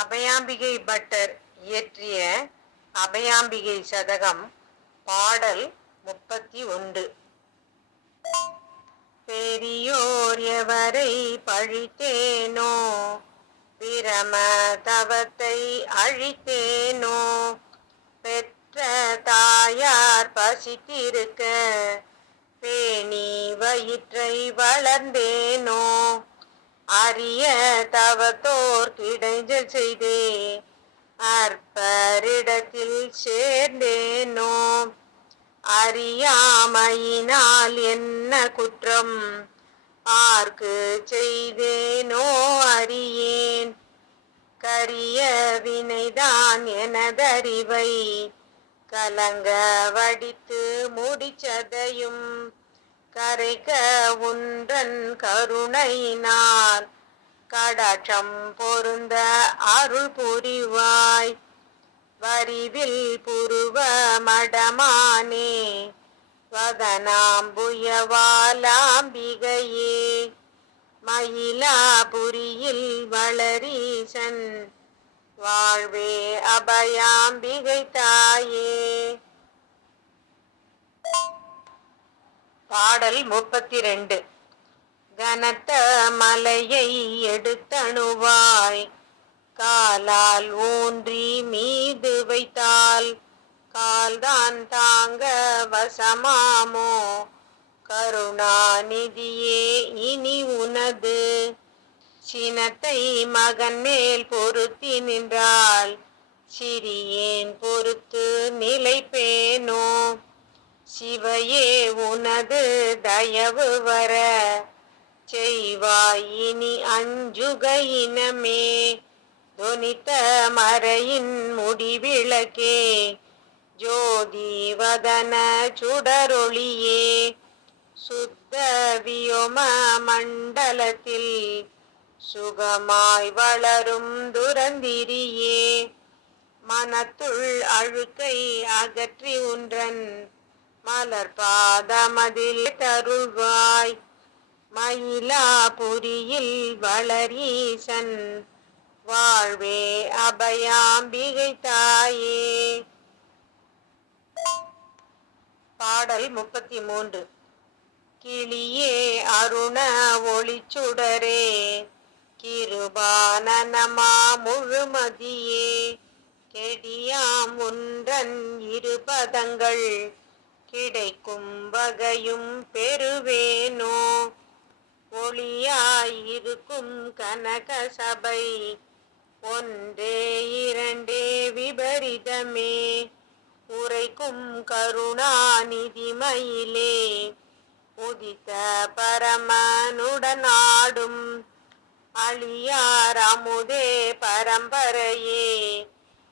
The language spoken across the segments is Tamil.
அபயாம்பிகை பட்டர் இயற்றிய அபயாம்பிகை சதகம் பாடல் முப்பத்தி ஒன்று. பெரியோர் எவரை பழித்தேனோ பிரம தவத்தை அழித்தேனோ பெற்ற தாயார் பசித்திருக்க பேணி வயிற்றை வளர்ந்தேனோ அரிய தவத்தோர் கிடைஞ்சல் செய்தே. அற்பரிடத்தில் சேர்ந்தேனோ? அறியாமையினால் என்ன குற்றம்? ஆர்க்கு செய்தேனோ அறியேன். கரிய வினைதான் எனதறிவை. கலங்க வடித்து முடிச்சதையும் கரைக உன்றன் கருணையினால் கடாட்சம் பொருந்த அருள் புரிவாய். வரிவில் புருவ மடமானே. வதனாம்புயவாலாம்பிகையே. மயிலாபுரியில் வளரீசன். வாழ்வே அபயாம்பிகை தாயே. பாடல் முப்பத்தி ரெண்டு கனத்த மலையை எடுத்தணுவாய் காலால் ஊன்றி மீது வைத்தால் கால்தான் தாங்க வசமாமோ? கருணாநிதியே இனி உனது சினத்தை மகன் மேல் பொருத்தி நின்றால் சிறியேன் பொறுத்து நிலைப்பேனோ? சிவையே உனது தயவு வர செய்வாயினி அஞ்சுகையினமே துனித்த மறையின் முடிவிளக்கே. ஜோதி வதன சுடரொளியே சுத்த வியோம மண்டலத்தில் சுகமாய் வளரும் துரந்திரியே. மனத்துள் அழுக்கை அகற்றி உன்றன் மலர் பாதமதில் தருள்வாய் மயிலாபுரியில் வளரீசன். வாழ்வே அபயாம்பிகை தாயே. பாடல் முப்பத்தி மூன்று கிளியே அருண ஒளிச்சுடரே. கிருபானனமா முழுமதியே. கெடியாம் ஒன்றன் இருபதங்கள். கிடைக்கும் வகையும் பெறுவேனோ? ஒளியாயிருக்கும் கனக சபை. ஒன்றே இரண்டே விபரிதமே. உரைக்கும் கருணாநிதிமயிலே உதித்த பரமனுடனாடும் அழியார் அமுதே பரம்பரையே.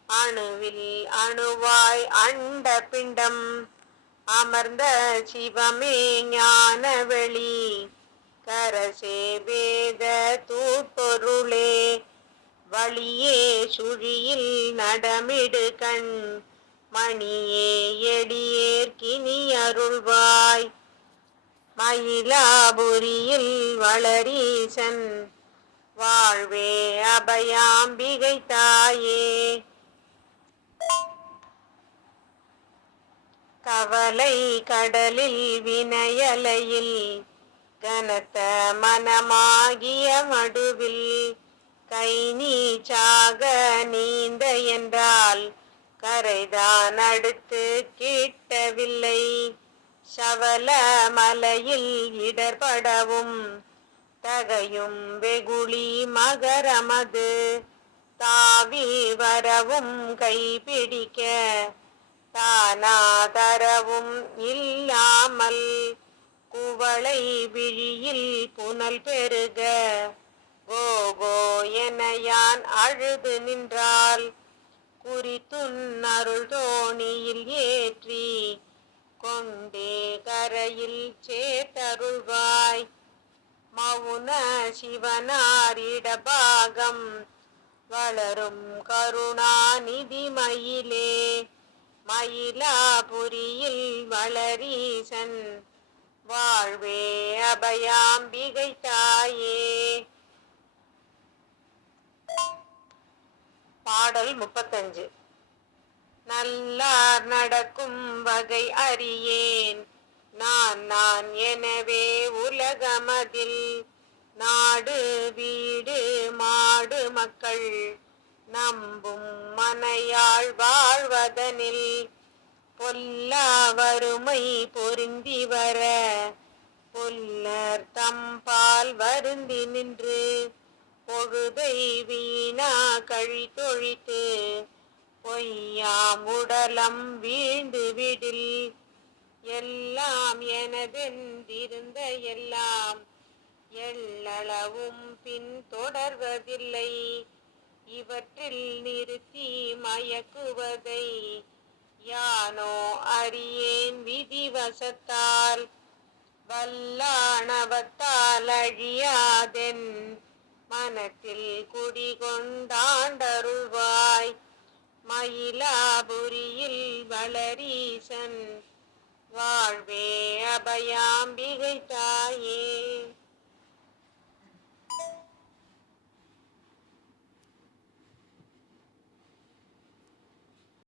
அணுவில் அணுவாய் அண்ட பிண்டம் அமர்ந்த சிவமே ஞான வெளி கரசே வேத தூப்பொருளே வழியே சுழியில் நடமிடு கண். மணியே எடியேற்கினி அருள்வாய். மயிலாபுரியில் வளரீசன். வாழ்வே அபயாம்பிகை தாயே. கவலை கடலில் வினயலையில் கனத்த மனமாகிய மடுவில் கை நீச்சாக நீந்த என்றால் கரைதான் அடுத்து கிட்டவில்லை. சவல மலையில் இடர்படவும் தகையும் வெகுளி மகரமது தாவி வரவும் கைபிடிக்க தானாதரவும் இல்லாமல் குவளை விழியில் புனல் பெருக கோகோ என யான் அழுது நின்றால் குறித்துன் அருள் தோணியில் ஏற்றி கொண்டே கரையில் சேத்தருள்வாய் மவுன சிவனாரிடபாகம் வளரும் கருணாநிதிமயிலே மயிலே மயிலாபுரியில் வளரீசன். வாழ்வே அபயாம்பிகை தாயே. பாடல் முப்பத்தஞ்சு. நல்லார் நடக்கும் வகை அறியேன். நான் நான் எனவே உலகமதில். நாடு வீடு மாடு மக்கள். நம்பும் மனையாள் வாழ்வதனில் பொல்லா வறுமை பொருந்தி வர பொல்லர் தம்பால் வருந்தி நின்று பொழுதை வீணா கழித்தொழித்து பொய்யாம் உடலம் வீழ்ந்து விடில். எல்லாம் எனதெந்திருந்த எல்லாம் எள்ளளவும் பின் தொடர்வதில்லை. இவற்றில் நிறுத்தி மயக்குவதை யானோ அறியேன் விதிவசத்தால். வல்லாணவத்தால் அழியாதென் மனத்தில் குடிகொண்டாண்டருள்வாய். மயிலாபுரியில் வளரீசன் வாழ்வே அபயாம்பிகை தாயே.